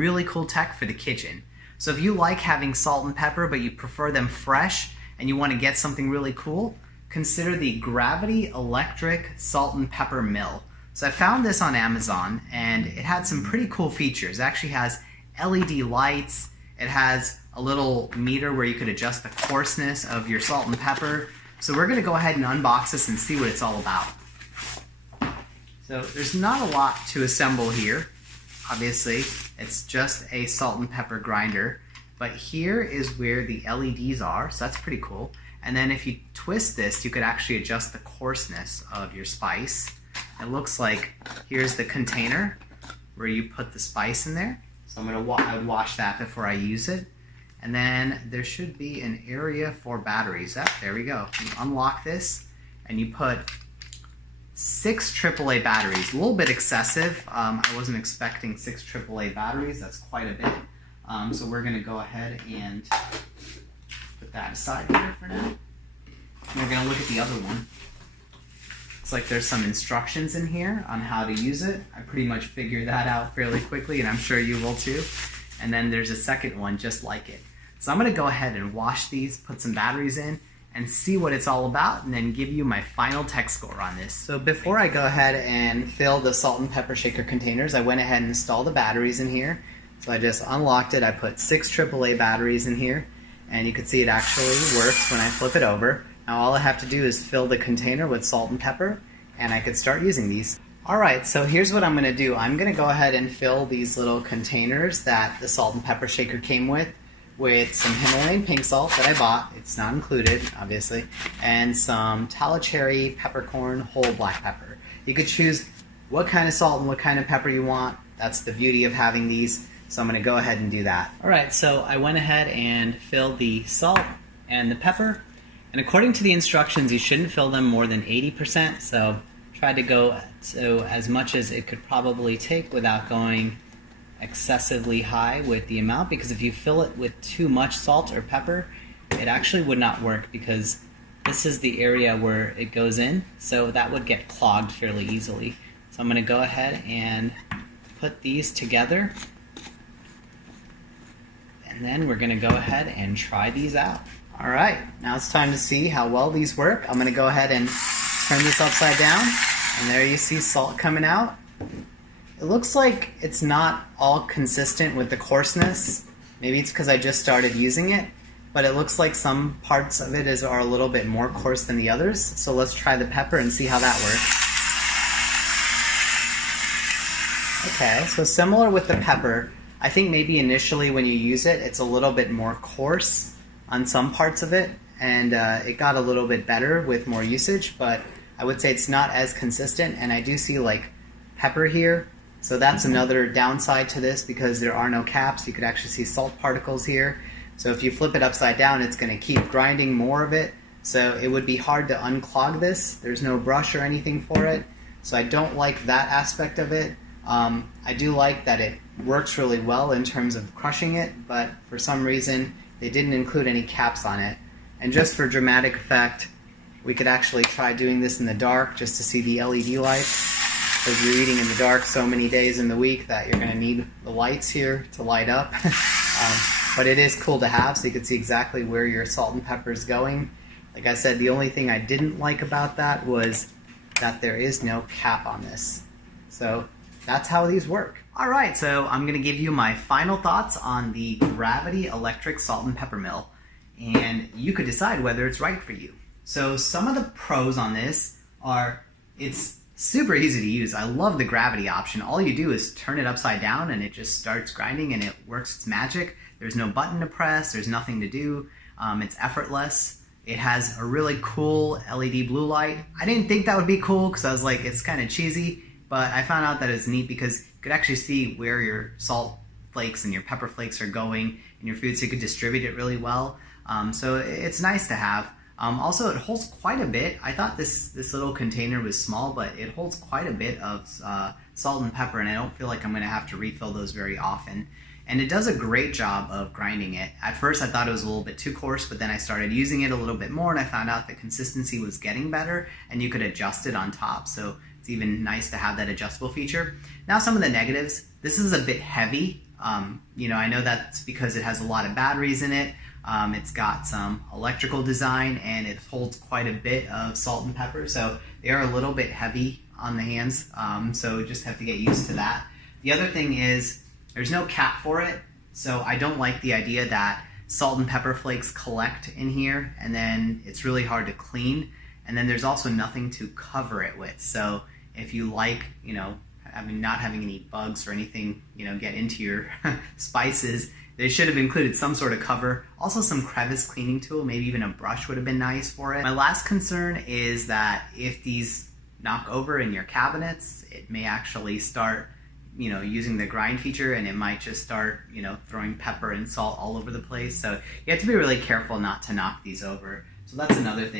really cool tech for the kitchen. So if you like having salt and pepper but you prefer them fresh and you want to get something really cool, consider the Gravity Electric Salt and Pepper Mill. So I found this on Amazon and it had some pretty cool features. It actually has LED lights, it has a little meter where you could adjust the coarseness of your salt and pepper. So we're going to go ahead and unbox this and see what it's all about. So there's not a lot to assemble here. Obviously, it's just a salt and pepper grinder. But here is where the LEDs are, so that's pretty cool. And then if you twist this, you could actually adjust the coarseness of your spice. It looks like here's the container where you put the spice in there. So I would wash that before I use it. And then there should be an area for batteries. There we go. You unlock this and you put 6 AAA batteries. A little bit excessive. I wasn't expecting 6 AAA batteries. That's quite a bit. So we're going to go ahead and put that aside here for now. And we're going to look at the other one. It's like there's some instructions in here on how to use it. I pretty much figured that out fairly quickly, and I'm sure you will too. And then there's a second one just like it. So I'm going to go ahead and wash these, put some batteries in, and see what it's all about, and then give you my final tech score on this. So before I go ahead and fill the salt and pepper shaker containers, I went ahead and installed the batteries in here. So I just unlocked it. I put 6 AAA batteries in here, and you can see it actually works when I flip it over. Now all I have to do is fill the container with salt and pepper, and I could start using these. Alright, so here's what I'm going to do. I'm going to go ahead and fill these little containers that the salt and pepper shaker came with some Himalayan pink salt that I bought. It's not included, obviously, and some tallow cherry peppercorn whole black pepper. You could choose what kind of salt and what kind of pepper you want. That's the beauty of having these, so I'm going to go ahead and do that. Alright, so I went ahead and filled the salt and the pepper, and according to the instructions you shouldn't fill them more than 80%, so tried to go to as much as it could probably take without going excessively high with the amount, because if you fill it with too much salt or pepper, it actually would not work, because this is the area where it goes in, so that would get clogged fairly easily. So I'm going to go ahead and put these together, and then we're going to go ahead and try these out. Alright, now it's time to see how well these work. I'm going to go ahead and turn this upside down, and there you see salt coming out. It looks like it's not all consistent with the coarseness. Maybe it's because I just started using it, but it looks like some parts of it are a little bit more coarse than the others. So let's try the pepper and see how that works. Okay, so similar with the pepper, I think maybe initially when you use it, it's a little bit more coarse on some parts of it, and it got a little bit better with more usage, but I would say it's not as consistent, and I do see like pepper here. So that's another downside to this, because there are no caps. You could actually see salt particles here. So if you flip it upside down, it's going to keep grinding more of it. So it would be hard to unclog this. There's no brush or anything for it. So I don't like that aspect of it. I do like that it works really well in terms of crushing it, but for some reason they didn't include any caps on it. And just for dramatic effect, we could actually try doing this in the dark just to see the LED lights. Because you're eating in the dark so many days in the week that you're going to need the lights here to light up. But it is cool to have, so you can see exactly where your salt and pepper is going. Like I said, the only thing I didn't like about that was that there is no cap on this. So that's how these work. Alright, so I'm going to give you my final thoughts on the Gravity Electric Salt and Pepper Mill. And you could decide whether it's right for you. So some of the pros on this are it's super easy to use. I love the gravity option. All you do is turn it upside down and it just starts grinding and it works its magic. There's no button to press, there's nothing to do. It's effortless. It has a really cool LED blue light. I didn't think that would be cool because I was like, it's kind of cheesy, but I found out that it's neat because you could actually see where your salt flakes and your pepper flakes are going in your food, so you could distribute it really well. So it's nice to have. Also, it holds quite a bit. I thought this little container was small, but it holds quite a bit of salt and pepper, and I don't feel like I'm going to have to refill those very often. And it does a great job of grinding it. At first, I thought it was a little bit too coarse, but then I started using it a little bit more, and I found out the consistency was getting better, and you could adjust it on top. So it's even nice to have that adjustable feature. Now, some of the negatives. This is a bit heavy. You know, I know that's because it has a lot of batteries in it. It's got some electrical design, and it holds quite a bit of salt and pepper, so they are a little bit heavy on the hands, so just have to get used to that. The other thing is there's no cap for it, so I don't like the idea that salt and pepper flakes collect in here and then it's really hard to clean, and then there's also nothing to cover it with. So if you like, you know, not having any bugs or anything, you know, get into your spices, they should have included some sort of cover. Also some crevice cleaning tool, maybe even a brush would have been nice for it. My last concern is that if these knock over in your cabinets, it may actually start, you know, using the grind feature, and it might just start, you know, throwing pepper and salt all over the place. So you have to be really careful not to knock these over. So that's another thing.